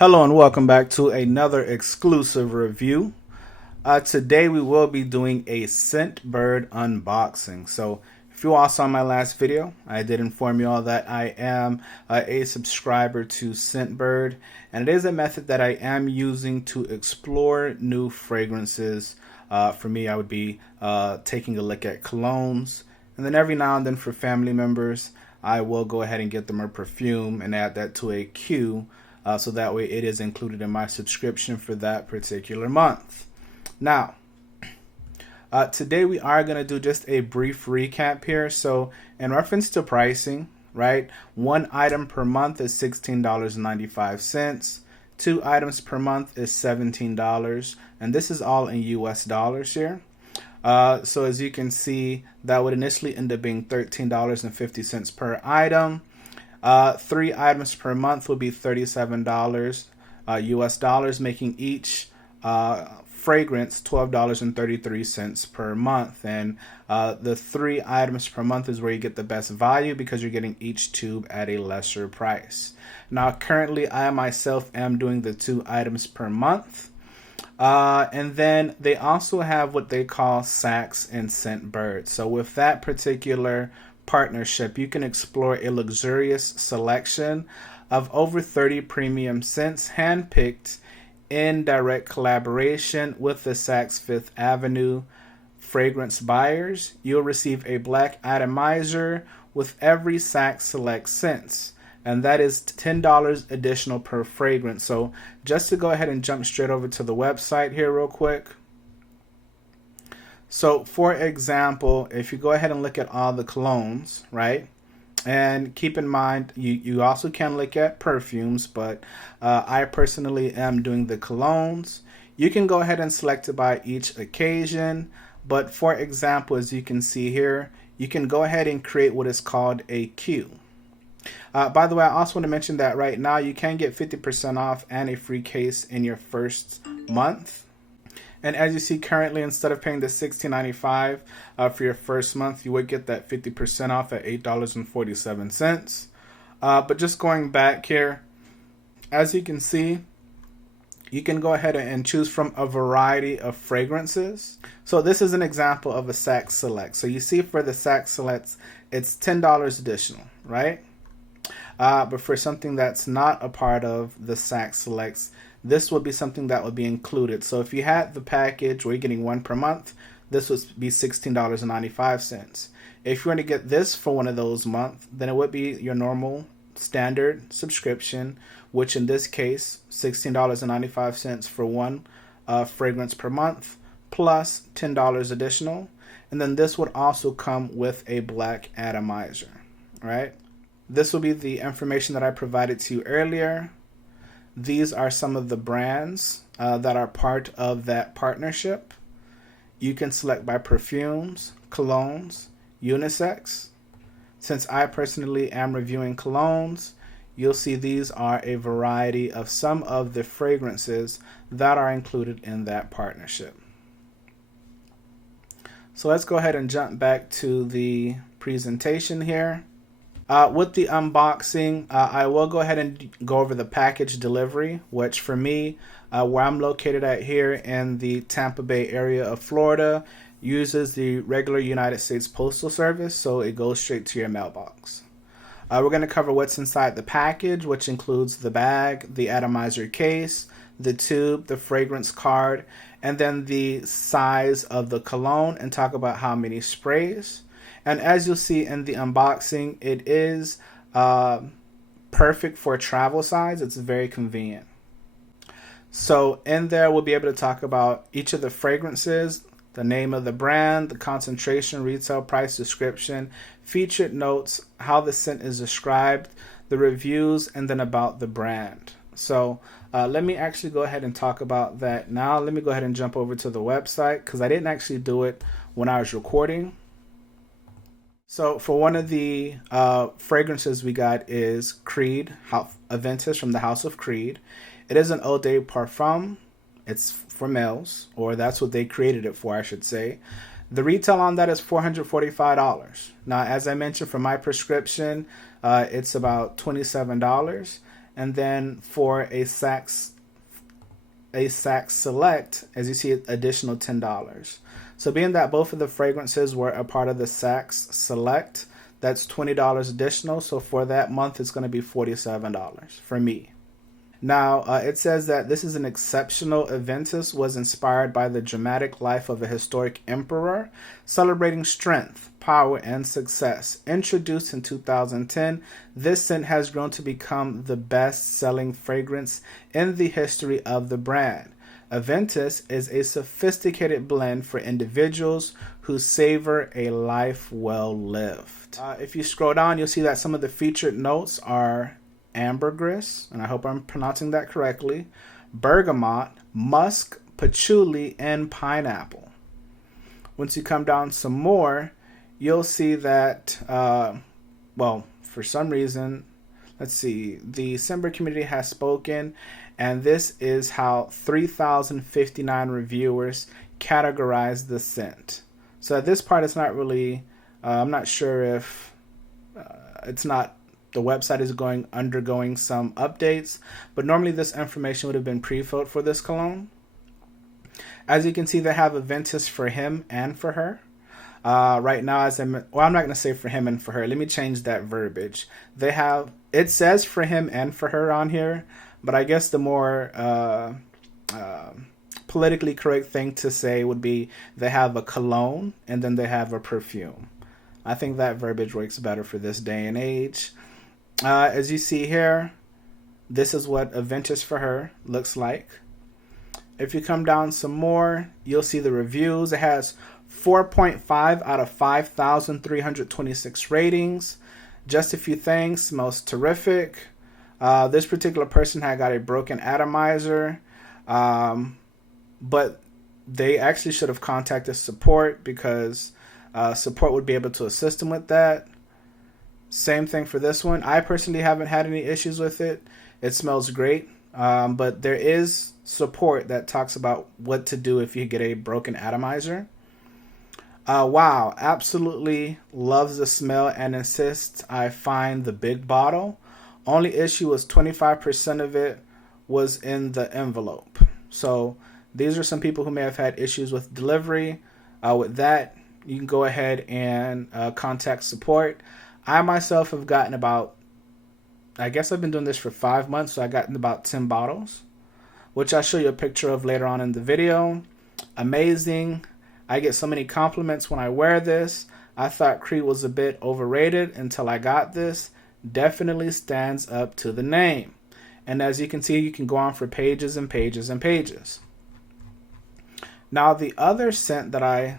Hello and welcome back to another exclusive review. Today we will be doing a ScentBird unboxing. So if you all saw my last video, I did inform you all that I am a subscriber to ScentBird, and it is a method that I am using to explore new fragrances. For me, I would be taking a look at colognes, and then every now and then for family members, I will go ahead and get them a perfume and add that to a queue. So that way it is included in my subscription for that particular month. Now, today we are going to do just a brief recap here. So in reference to pricing, right, one item per month is $16.95. 2 items per month is $17. And this is all in US dollars here. So as you can see, that would initially end up being $13.50 per item. 3 items per month will be $37 US dollars, making each fragrance $12.33 per month. And the 3 items per month is where you get the best value because you're getting each tube at a lesser price. Now, currently, I myself am doing the 2 items per month. And then they also have what they call Saks and ScentBird. So with that particular partnership, you can explore a luxurious selection of over 30 premium scents handpicked in direct collaboration with the Saks Fifth Avenue fragrance buyers. You'll receive a black atomizer with every Saks Select scents, and that is $10 additional per fragrance. So just to go ahead and jump straight over to the website here real quick. So, for example, if you go ahead and look at all the colognes, right, and keep in mind, you also can look at perfumes, but I personally am doing the colognes. You can go ahead and select it by each occasion, but for example, as you can see here, you can go ahead and create what is called a queue. By the way, I also want to mention that right now you can get 50% off and a free case in your first month. And as you see currently, instead of paying the $16.95 for your first month, you would get that 50% off at $8.47. But just going back here, as you can see, you can go ahead and choose from a variety of fragrances. So this is an example of a Saks Select. So you see for the Saks Selects, it's $10 additional, right? But for something that's not a part of the Saks Selects, this would be something that would be included. So if you had the package where you're getting 1 per month, this would be $16.95. If you want to get this for one of those months, then it would be your normal standard subscription, which in this case, $16.95 for one fragrance per month, plus $10 additional. And then this would also come with a black atomizer, right? This will be the information that I provided to you earlier. These are some of the brands that are part of that partnership. You can select by perfumes, colognes, unisex. Since I personally am reviewing colognes, you'll see these are a variety of some of the fragrances that are included in that partnership. So let's go ahead and jump back to the presentation here. With the unboxing, I will go ahead and go over the package delivery, which for me, where I'm located at here in the Tampa Bay area of Florida, uses the regular United States Postal Service, so it goes straight to your mailbox. We're going to cover what's inside the package, which includes the bag, the atomizer case, the tube, the fragrance card, and then the size of the cologne, and talk about how many sprays. And as you'll see in the unboxing, it is perfect for travel size. It's very convenient. So in there, we'll be able to talk about each of the fragrances, the name of the brand, the concentration, retail price, description, featured notes, how the scent is described, the reviews, and then about the brand. So let me actually go ahead and talk about that now. Let me go ahead and jump over to the website because I didn't actually do it when I was recording. So for one of the fragrances we got is Creed, a vintage from the House of Creed. It is an eau de parfum. It's for males, or that's what they created it for, I should say. The retail on that is $445. Now, as I mentioned, for my prescription, it's about $27. And then for a Saks Select, as you see, additional $10. So being that both of the fragrances were a part of the Saks Select, that's $20 additional. So for that month, it's going to be $47 for me. Now, it says that this is an exceptional Aventus, was inspired by the dramatic life of a historic emperor, celebrating strength, power, and success. Introduced in 2010, this scent has grown to become the best-selling fragrance in the history of the brand. Aventus is a sophisticated blend for individuals who savor a life well lived. If you scroll down, you'll see that some of the featured notes are ambergris, and I hope I'm pronouncing that correctly, bergamot, musk, patchouli, and pineapple. Once you come down some more, you'll see that, well, for some reason, let's see, the ScentBird community has spoken, and this is how 3,059 reviewers categorize the scent. So at this part, it's not really, I'm not sure if it's not, the website is undergoing some updates, but normally this information would have been pre-filled for this cologne. As you can see, they have Aventus for him and for her. Right now, I'm not going to say for him and for her. Let me change that verbiage. They have, it says for him and for her on here, but I guess the more politically correct thing to say would be they have a cologne and then they have a perfume. I think that verbiage works better for this day and age. As you see here, this is what Aventus for her looks like. If you come down some more, you'll see the reviews. It has 4.5 out of 5,326 ratings. Just a few things. Smells terrific. This particular person had got a broken atomizer, but they actually should have contacted support because support would be able to assist them with that. Same thing for this one. I personally haven't had any issues with it. It smells great, but there is support that talks about what to do if you get a broken atomizer. Wow, absolutely loves the smell and insists I find the big bottle. Only issue was 25% of it was in the envelope. So these are some people who may have had issues with delivery. With that, you can go ahead and contact support. I myself have gotten about, I guess I've been doing this for 5 months, so I've gotten about 10 bottles, which I'll show you a picture of later on in the video. Amazing. I get so many compliments when I wear this. I thought Cree was a bit overrated until I got this. Definitely stands up to the name. And as you can see, you can go on for pages and pages and pages. Now, the other scent that I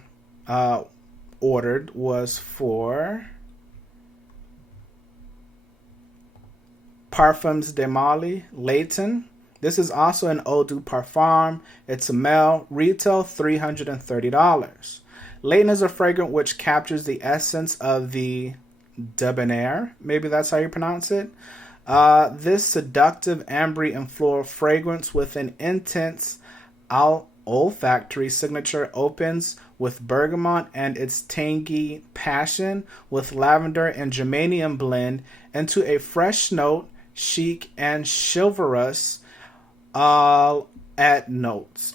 ordered was for Parfums de Mali, Layton. This is also an Eau de Parfum. It's a male, retail $330. Layton is a fragrance which captures the essence of the debonair, maybe that's how you pronounce it. This seductive ambery and floral fragrance with an intense olfactory signature opens with bergamot and its tangy passion with lavender and geranium blend into a fresh note, chic and chivalrous all at once.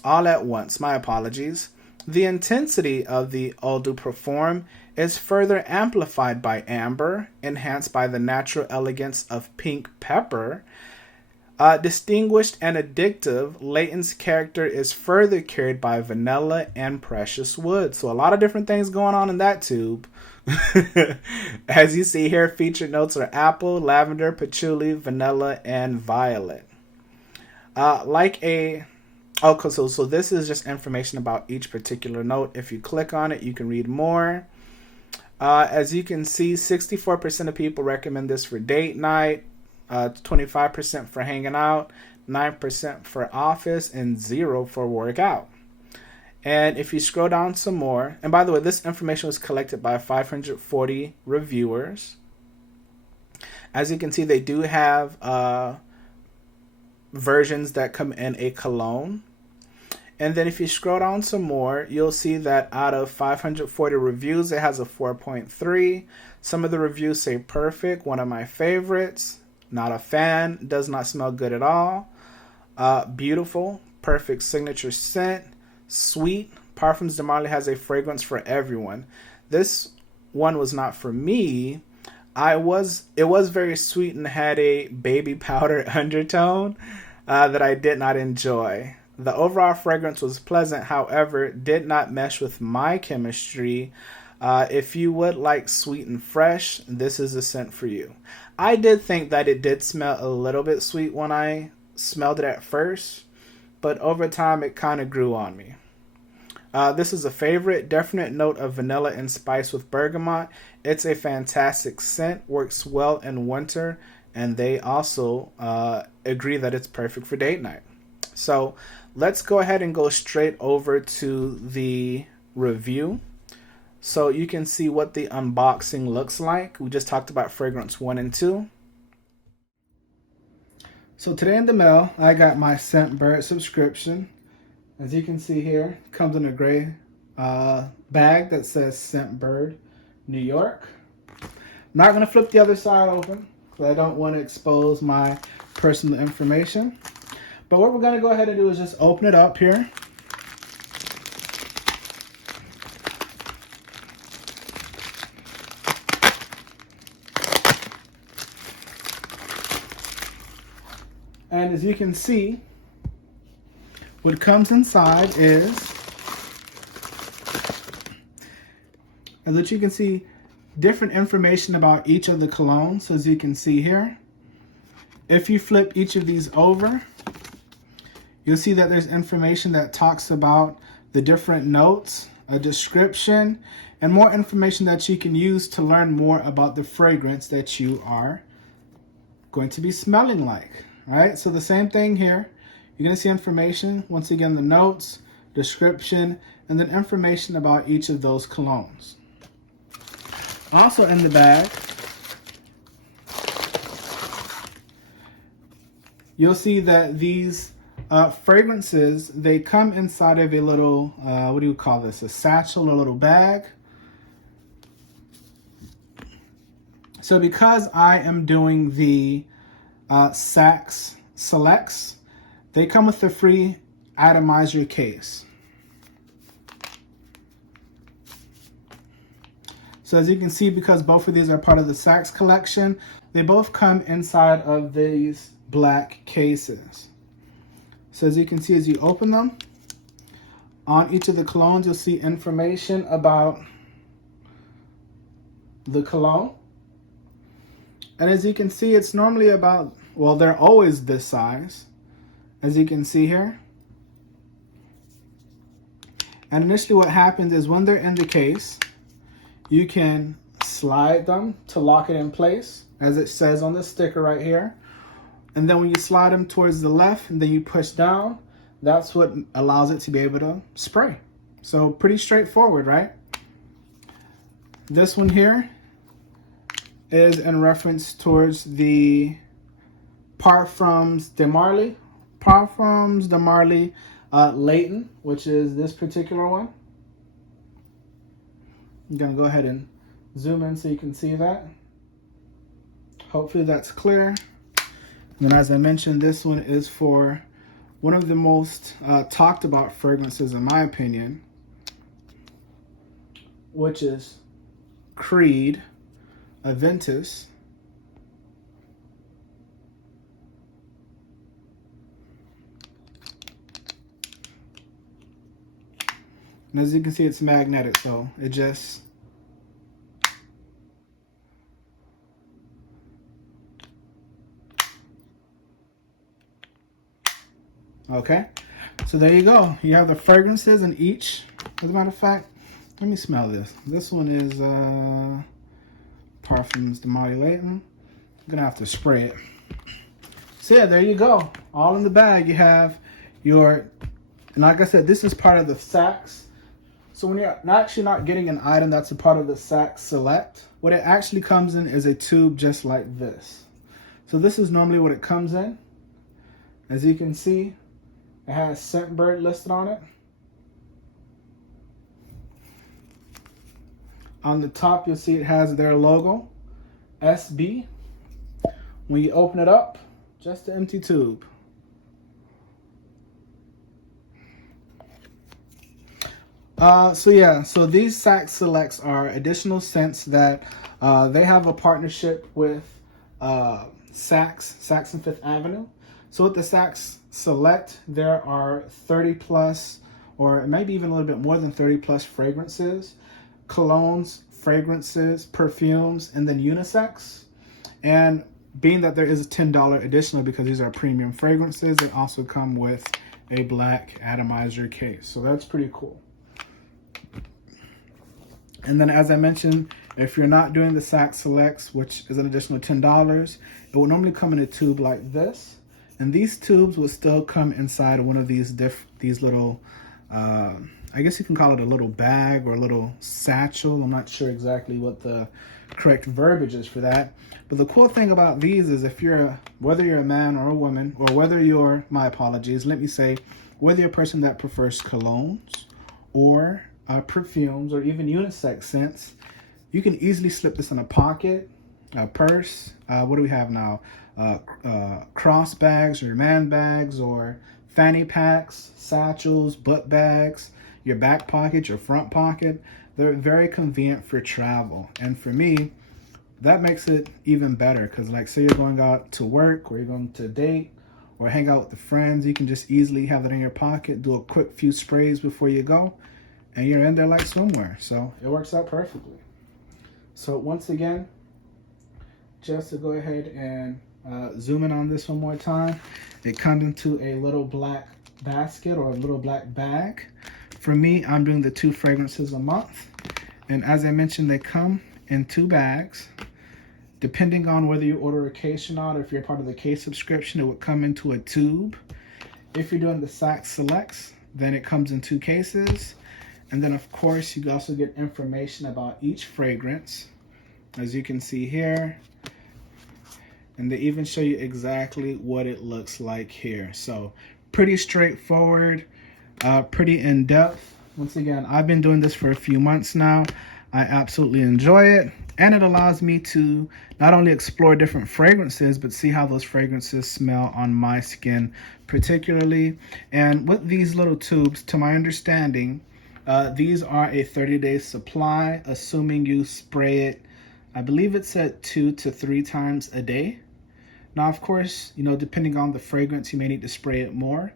My apologies. The intensity of the Eau de Parfum is further amplified by amber, enhanced by the natural elegance of pink pepper. Distinguished and addictive, Layton's character is further carried by vanilla and precious wood. So a lot of different things going on in that tube. As you see here, featured notes are apple, lavender, patchouli, vanilla, and violet. So this is just information about each particular note. If you click on it, you can read more. As you can see, 64% of people recommend this for date night, 25% for hanging out, 9% for office, and 0% for workout. And if you scroll down some more, and by the way, this information was collected by 540 reviewers. As you can see, they do have versions that come in a cologne. And then if you scroll down some more, you'll see that out of 540 reviews, it has a 4.3. Some of the reviews say perfect, one of my favorites. Not a fan. Does not smell good at all. Beautiful. Perfect signature scent. Sweet. Parfums de Marly has a fragrance for everyone. This one was not for me. It was very sweet and had a baby powder undertone that I did not enjoy. The overall fragrance was pleasant, however, did not mesh with my chemistry. If you would like sweet and fresh, this is a scent for you. I did think that it did smell a little bit sweet when I smelled it at first, but over time it kind of grew on me. This is a favorite. Definite note of vanilla and spice with bergamot. It's a fantastic scent. Works well in winter. And they also agree that it's perfect for date night. So let's go ahead and go straight over to the review. So you can see what the unboxing looks like. We just talked about fragrance 1 and 2. So today in the mail, I got my ScentBird subscription. As you can see here, it comes in a gray bag that says ScentBird New York. I'm not going to flip the other side open because I don't want to expose my personal information. But what we're going to go ahead and do is just open it up here. And as you can see, what comes inside is, as that you can see, different information about each of the colognes. So as you can see here, if you flip each of these over, you'll see that there's information that talks about the different notes, a description, and more information that you can use to learn more about the fragrance that you are going to be smelling like. All right, so the same thing here. You're going to see information, once again, the notes, description, and then information about each of those colognes. Also in the bag, you'll see that these fragrances, they come inside of a little, what do you call this? A satchel, a little bag. So because I am doing the Saks Selects, they come with a free Atomizer case. So as you can see, because both of these are part of the Saks collection, they both come inside of these black cases. So as you can see, as you open them, on each of the colognes, you'll see information about the cologne. And as you can see, it's normally about, well, they're always this size, as you can see here. And initially what happens is when they're in the case, you can slide them to lock it in place, as it says on the sticker right here. And then when you slide them towards the left and then you push down, that's what allows it to be able to spray. So pretty straightforward, right? This one here is in reference towards the Parfums de Marly. Parfums de Marly Layton, which is this particular one. I'm going to go ahead and zoom in so you can see that. Hopefully that's clear. And then as I mentioned, this one is for one of the most talked about fragrances in my opinion, which is Creed Aventus. And as you can see, it's magnetic, so it just okay. So there you go. You have the fragrances in each. As a matter of fact, let me smell this. This one is Parfums de Marly Layton. I'm gonna have to spray it. So yeah, there you go. All in the bag. You have your, and like I said, this is part of the Saks. So when you're actually not getting an item that's a part of the Saks Select, what it actually comes in is a tube just like this. So this is normally what it comes in. As you can see, it has ScentBird listed on it. On the top, you'll see it has their logo, SB. when you open it up, just an empty tube. So these Sax Selects are additional scents that they have a partnership with Sax and Fifth Avenue. So with the Sax Select, there are 30 plus, or maybe even a little bit more than 30 plus fragrances, colognes, fragrances, perfumes, and then unisex. And being that there is a $10 additional because these are premium fragrances, they also come with a black Atomizer case. So that's pretty cool. And then, as I mentioned, if you're not doing the Sax Selects, which is an additional $10, it will normally come in a tube like this. And these tubes will still come inside one of these little, I guess you can call it a little bag or a little satchel. I'm not sure exactly what the correct verbiage is for that. But the cool thing about these is whether you're a man or a woman, or whether you're, my apologies, let me say, whether you're a person that prefers colognes or perfumes or even unisex scents, you can easily slip this in a pocket, a purse. What do we have now? Cross bags or man bags or fanny packs, satchels, book bags, your back pocket, your front pocket. They're very convenient for travel. And for me, that makes it even better because, like, say you're going out to work or you're going to date or hang out with the friends, you can just easily have that in your pocket, do a quick few sprays before you go, and you're in there like swimwear. So it works out perfectly. So once again, just to go ahead and zoom in on this one more time, it comes into a little black basket or a little black bag. For me, I'm doing the 2 fragrances a month. And as I mentioned, they come in 2 bags. Depending on whether you order a case or not, or if you're part of the case subscription, it would come into a tube. If you're doing the Sax Selects, then it comes in 2 cases. And then, of course, you also get information about each fragrance, as you can see here. And they even show you exactly what it looks like here. So pretty straightforward, pretty in-depth. Once again, I've been doing this for a few months now. I absolutely enjoy it. And it allows me to not only explore different fragrances, but see how those fragrances smell on my skin particularly. And with these little tubes, to my understanding, these are a 30-day supply, assuming you spray it, I believe it said 2 to 3 times a day. Now, of course, depending on the fragrance, you may need to spray it more.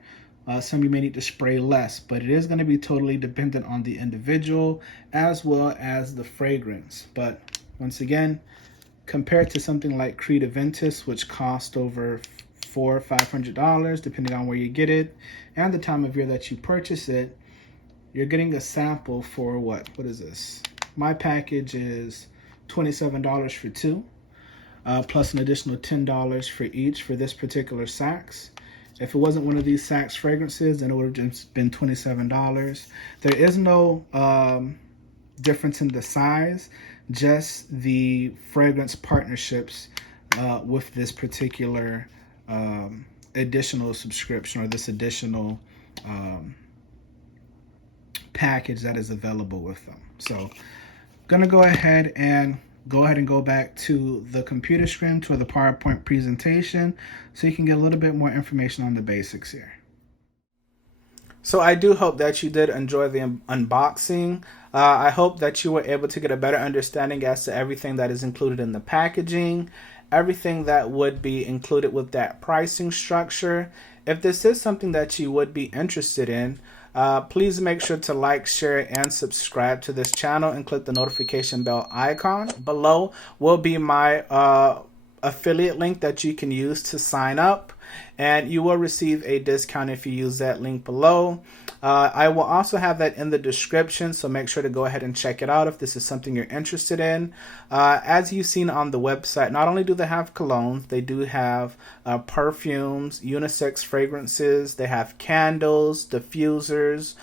Some you may need to spray less, but it is going to be totally dependent on the individual as well as the fragrance. But once again, compared to something like Creed Aventus, which cost over $400 or $500, depending on where you get it and the time of year that you purchase it, you're getting a sample for what is this? My package is $27 for 2, plus an additional $10 for each for this particular Sax. If it wasn't one of these Sax fragrances, then it would have just been $27. There is no difference in the size, just the fragrance partnerships with this particular additional subscription or this additional package that is available with them. So gonna go ahead and go back to the computer screen to the PowerPoint presentation so you can get a little bit more information on the basics here. So I do hope that you did enjoy the unboxing. I hope that you were able to get a better understanding as to everything that is included in the packaging, everything that would be included with that pricing structure. If this is something that you would be interested in, please make sure to like, share, and subscribe to this channel and click the notification bell icon. Below will be my affiliate link that you can use to sign up, and you will receive a discount if you use that link below. I will also have that in the description, so make sure to go ahead and check it out if this is something you're interested in. As you've seen on the website, not only do they have colognes, they do have perfumes, unisex fragrances, they have candles, diffusers,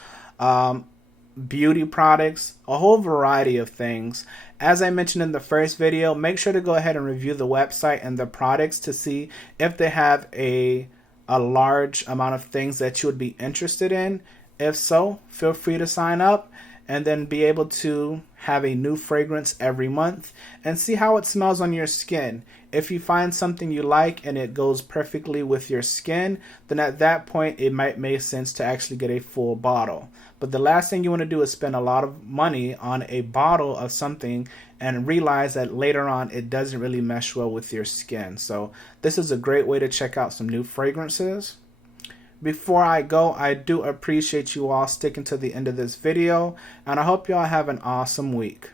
beauty products, a whole variety of things. As I mentioned in the first video, make sure to go ahead and review the website and the products to see if they have a large amount of things that you would be interested in. If so, feel free to sign up and then be able to have a new fragrance every month and see how it smells on your skin. If you find something you like and it goes perfectly with your skin, then at that point it might make sense to actually get a full bottle. But the last thing you want to do is spend a lot of money on a bottle of something and realize that later on it doesn't really mesh well with your skin. So this is a great way to check out some new fragrances. Before I go, I do appreciate you all sticking to the end of this video, and I hope you all have an awesome week.